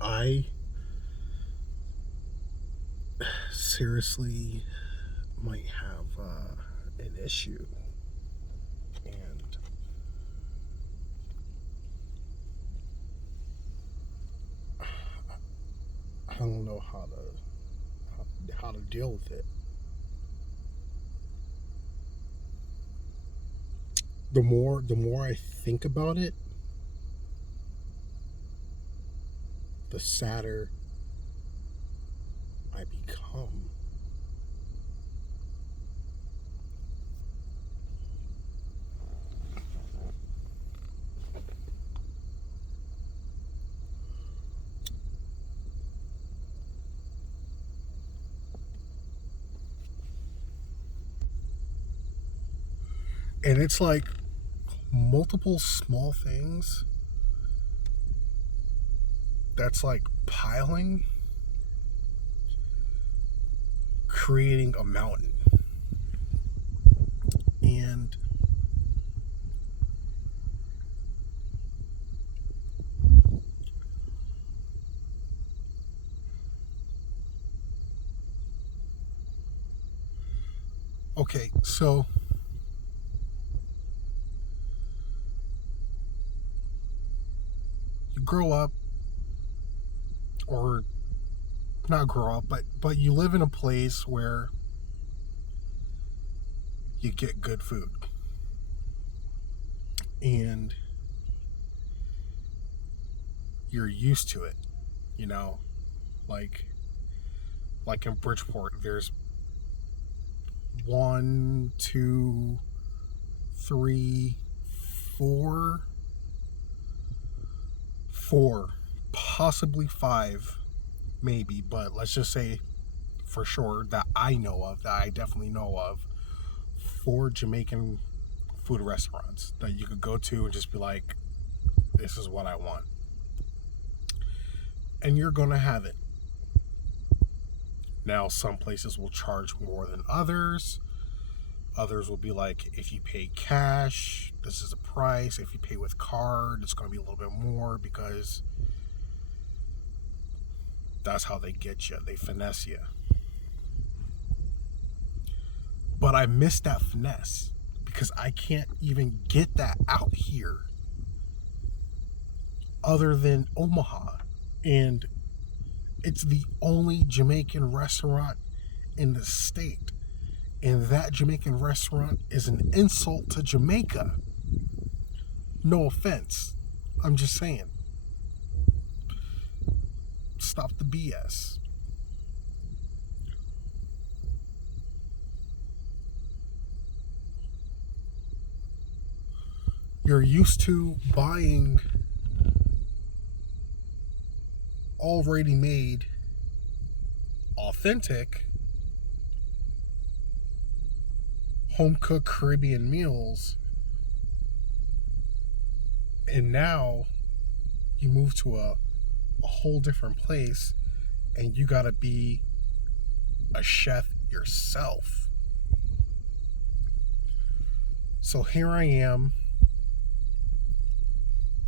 I seriously might have an issue, and I don't know how to deal with it. The more I think about it, the sadder I become. And it's like multiple small things that's like piling, creating a mountain. And okay, so you grow up, or not grow up, but you live in a place where you get good food, and you're used to it. You know, like in Bridgeport, there's one, two, three, four, possibly five, maybe, but let's just say for sure that I definitely know of, four Jamaican food restaurants that you could go to and just be like, this is what I want. And you're going to have it. Now, some places will charge more than others. Others will be like, if you pay cash, this is the price. If you pay with card, it's going to be a little bit more because that's how they get you. They finesse you. But I miss that finesse because I can't even get that out here other than Omaha. And it's the only Jamaican restaurant in the state. And that Jamaican restaurant is an insult to Jamaica. No offense. I'm just saying. Stop the BS. You're used to buying already made, authentic, home cooked Caribbean meals, and now you move to a whole different place and you gotta be a chef yourself. So here I am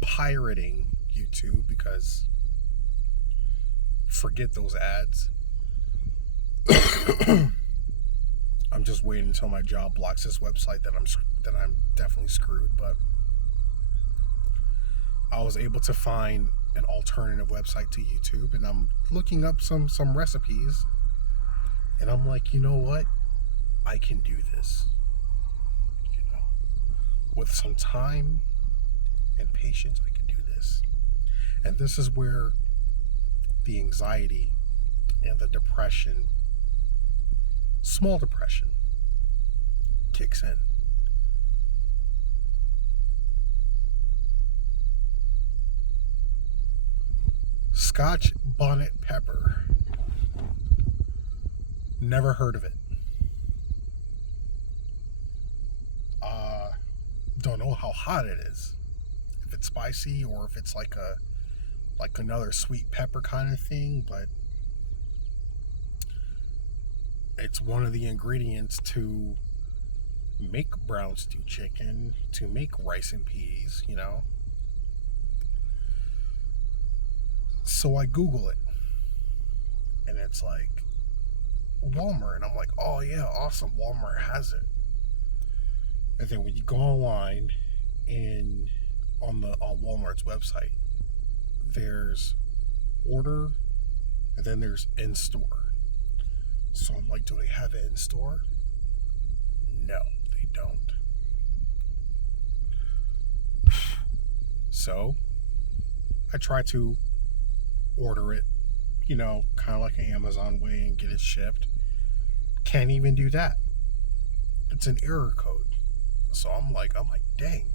pirating YouTube because forget those ads. I'm just waiting until my job blocks this website that I'm definitely screwed. But I was able to find an alternative website to YouTube, and I'm looking up some recipes, and I'm like, you know what? I can do this. You know, with some time and patience, I can do this. And this is where the anxiety and the depression, small depression, kicks in. Scotch bonnet pepper. Never heard of it. Don't know how hot it is. If it's spicy or if it's like another sweet pepper kind of thing, but it's one of the ingredients to make brown stew chicken, to make rice and peas, you know. So I Google it, and it's like Walmart, and I'm like, oh yeah, awesome, Walmart has it. And then when you go online and on Walmart's website, there's order, and then there's in store. So I'm like, do they have it in store? No, they don't. So I try to order it, kind of like an Amazon way and get it shipped. Can't even do that. It's an error code. So I'm like, dang.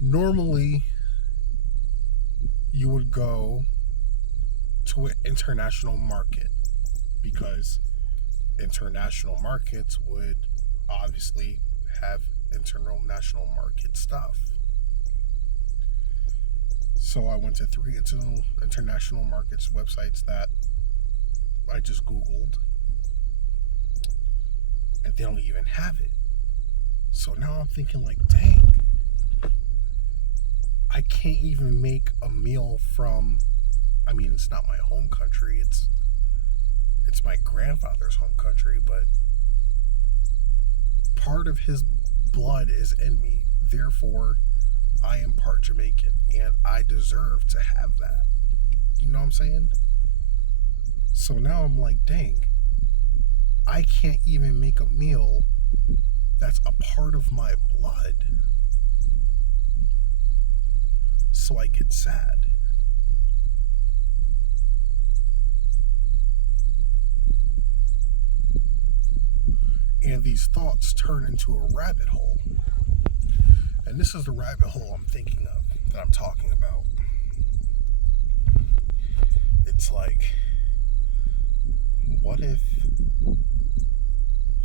Normally, you would go to an international market because international markets would obviously have international market stuff. So I went to 3 international markets websites that I just Googled, and they don't even have it. So now I'm thinking like, dang, I can't even make a meal from, it's not my home country, it's my grandfather's home country, but part of his blood is in me. Therefore, I am part Jamaican, and I deserve to have that. You know what I'm saying? So now I'm like, dang, I can't even make a meal that's a part of my blood. So I get sad. And these thoughts turn into a rabbit hole. And this is the rabbit hole I'm thinking of, that I'm talking about. It's like, what if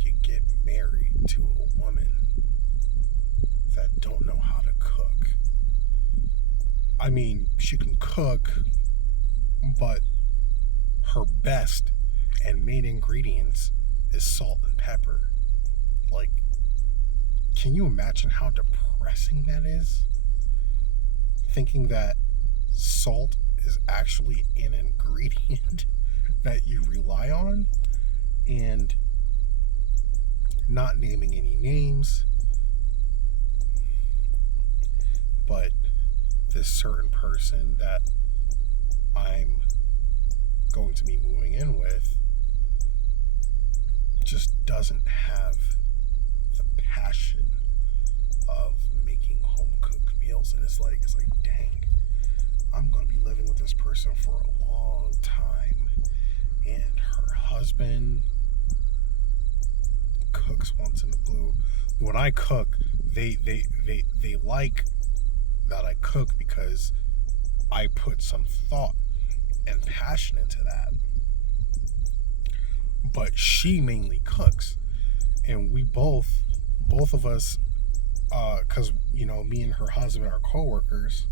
you get married to a woman that don't know how to cook? She can cook, but her best and main ingredients is salt and pepper. Like, can you imagine how depressing that is? Thinking that salt is actually an ingredient that you rely on, and not naming any names, but this certain person that I'm going to be moving in with just doesn't have the passion of making home cooked meals. And it's like, dang, I'm going to be living with this person for a long time, and her husband cooks once in a blue. When I cook, they like that I cook because I put some thought and passion into that. But she mainly cooks, and we both of us, because me and her husband are co-workers,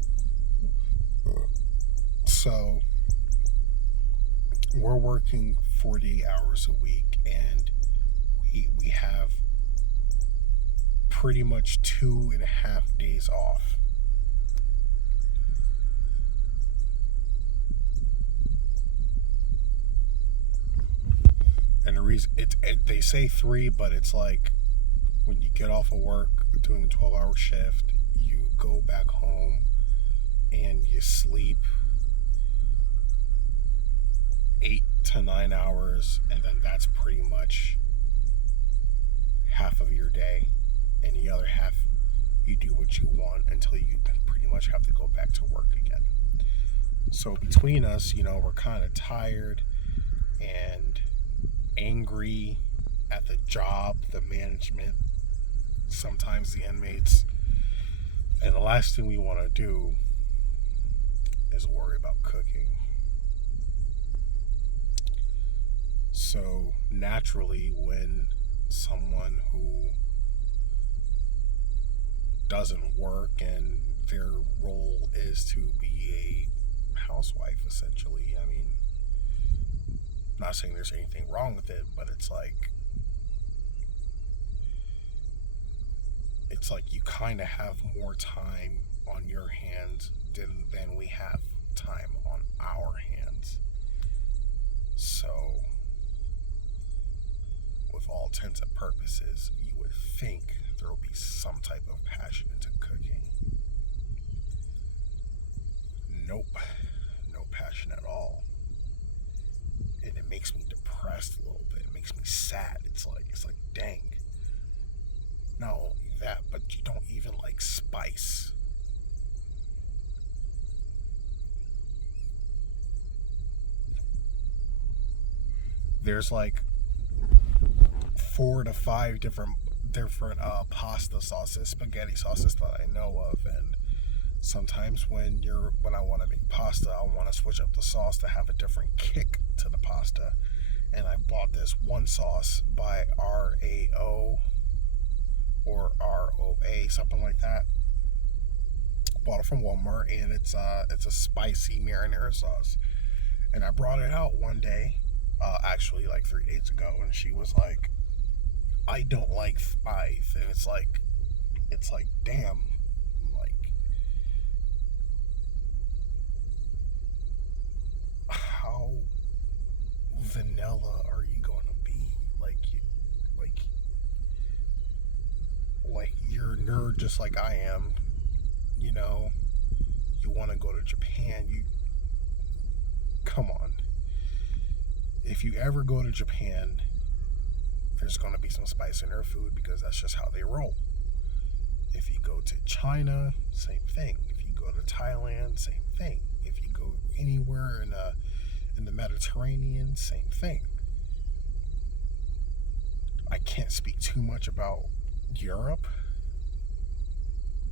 so we're working 48 hours a week, and we have pretty much 2.5 days off. And the reason they say 3, but it's like when you get off of work doing a 12-hour shift, you go back home and you sleep 8 to 9 hours, and then that's pretty much half of your day, and the other half you do what you want until you pretty much have to go back to work again. So between us, we're kind of tired and angry at the job, the management, sometimes the inmates, and the last thing we want to do is worry about cooking. So naturally, when someone who doesn't work and their role is to be a housewife, essentially, not saying there's anything wrong with it, but it's like, it's like you kind of have more time on your hands than we have time on our hands. So, with all intents and purposes, you would think there will be some type of passion into cooking. Nope, no passion at all. And it makes me depressed a little bit. It makes me sad. It's like, dang. Not only that, but you don't even like spice. There's like 4 to 5 different pasta sauces, spaghetti sauces that I know of, and sometimes when I want to make pasta, I want to switch up the sauce to have a different kick to the pasta. And I bought this one sauce by RAO or ROA, something like that. Bought it from Walmart, and it's a spicy marinara sauce. And I brought it out one day, actually like 3 days ago, and she was like, "I don't like spice," and it's like, damn, like, how vanilla are you going to be? Like you're a nerd just like I am. You know, you want to go to Japan. Come on. If you ever go to Japan, there's going to be some spice in their food because that's just how they roll. If you go to China, same thing. If you go to Thailand, same thing. If you go anywhere in the Mediterranean, same thing. I can't speak too much about Europe,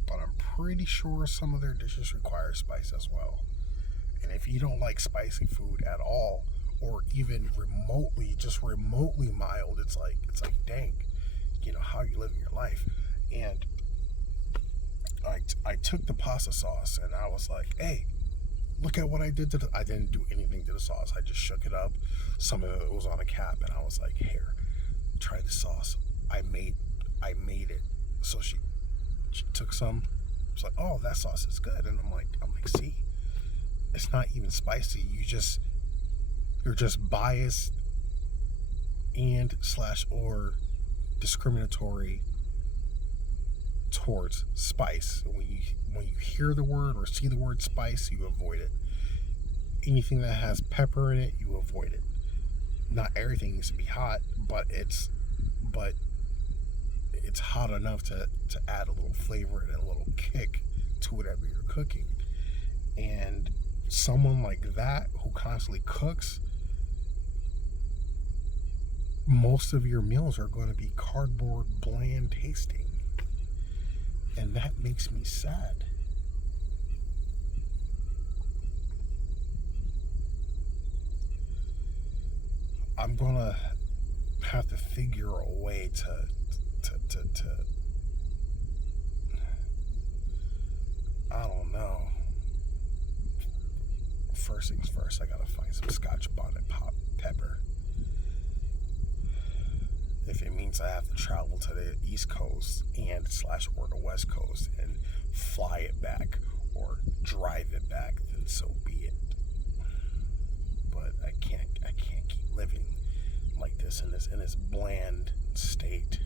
but I'm pretty sure some of their dishes require spice as well. And if you don't like spicy food at all, or even remotely mild, it's like dang, how are you living your life? And I took the pasta sauce and I was like, hey, look at what I did I didn't do anything to the sauce. I just shook it up. Some of it was on a cap, and I was like, here, try the sauce. I made it. So she took some. It's like, oh, that sauce is good. And I'm like, see, it's not even spicy. You're just biased and / or discriminatory towards spice. When you hear the word or see the word spice, you avoid it. Anything that has pepper in it, you avoid it. Not everything needs to be hot, but it's hot enough to add a little flavor and a little kick to whatever you're cooking. And someone like that who constantly cooks, most of your meals are going to be cardboard, bland tasting. And that makes me sad. I'm gonna have to figure a way to I don't know. First things first, I gotta find some Scotch bonnet pepper. If it means I have to travel to the East Coast and / or the West Coast and fly it back or drive it back, then so be it. But I can't keep living like this in this bland state.